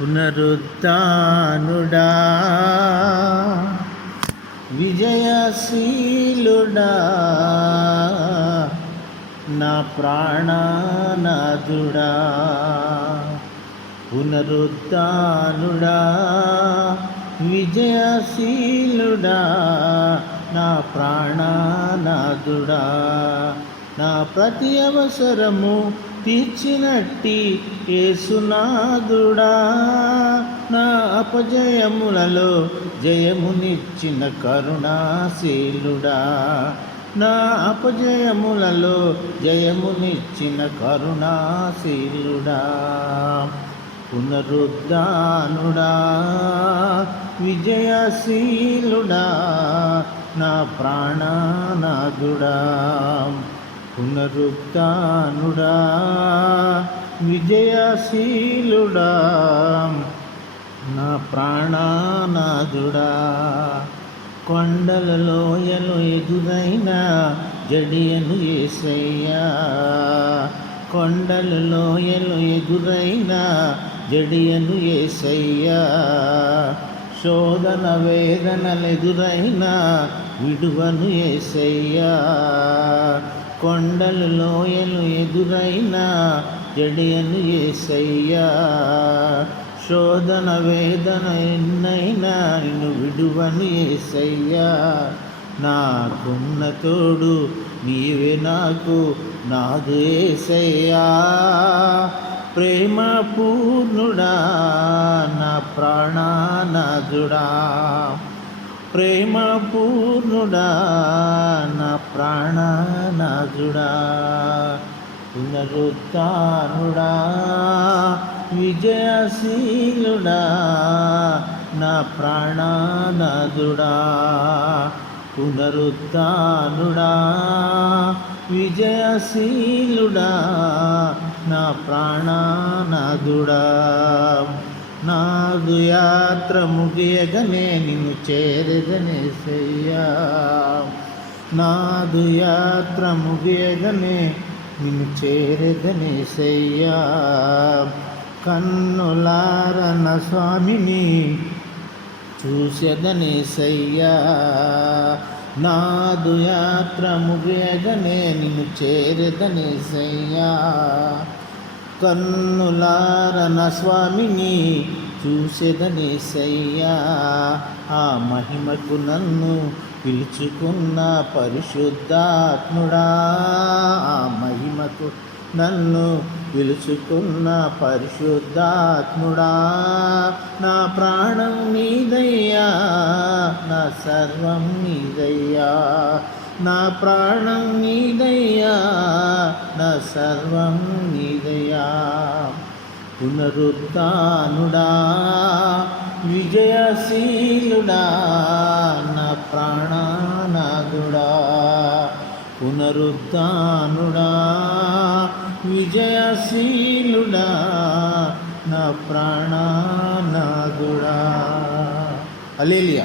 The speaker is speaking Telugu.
పునరుత్థానుడా విజయశీలుడా నా ప్రాణనాథుడా. పునరుత్థానుడా విజయశీలుడా నా ప్రాణనాథుడా. నా ప్రతి అవసరము తీర్చినట్టి యేసునాథుడా. నా అపజయములలో జయమునిచ్చిన కరుణాశీలుడా. నా అపజయములలో జయమునిచ్చిన కరుణాశీలుడా. పునరుద్ధానుడా విజయశీలుడా నా ప్రాణనాథుడా. పునరుత్థానుడా విజయశీలుడా నా ప్రాణనాథుడా. కొండల లోయలు ఎదురైన జడియను యేసయ్యా. కొండల లోయలు ఎదురైన జడియను యేసయ్యా. శోధన వేదనలెదురైన విడువను యేసయ్యా. కొండలు లోయలు ఎదురైన జడియను యేసయ్యా. శోధన వేదన ఎన్నైనా నిన్ను విడువను యేసయ్యా. నాకున్న తోడు నీవే నాకు నాదు యేసయ్యా. ప్రేమ పూర్ణుడా నా ప్రాణనాథుడా. ప్రేమ పూర్ణుడా నా ప్రాణనాథుడా. పునరుత్థానుడా విజయశీలుడా నా ప్రాణనాథుడా. పునరుత్థానుడా విజయశీలుడా నా ప్రాణనాథుడా. నాదు యాత్ర ముగియగనే నిన్ను చేరదనేసయ్యా. నాదు యాత్ర ముగియగనే నిన్ను చేరదనేసయ్యా. కన్నులారన స్వామిని చూసెదనేసయ్యా. నాదు యాత్ర ముగియగనే నిన్ను చేరదనేసయ్యా. కన్నులారన స్వామిని చూసెదనేసయ్యా. ఆ మహిమకు నన్ను పిలుచుకున్న పరిశుద్ధాత్ముడా. ఆ మహిమకు నన్ను పిలుచుకున్న పరిశుద్ధాత్ముడా. నా ప్రాణం నీదయ్యా, నా సర్వం నీదయ్యా. నా ప్రాణం నీదయ్యా, నా సర్వం నీదయ్యా. పునరుత్థానుడా విజయశీలుడా నా ప్రాణనాథుడా. పునరుత్థానుడా విజయశీలుడా నా ప్రాణనాథుడా. హల్లెలూయా.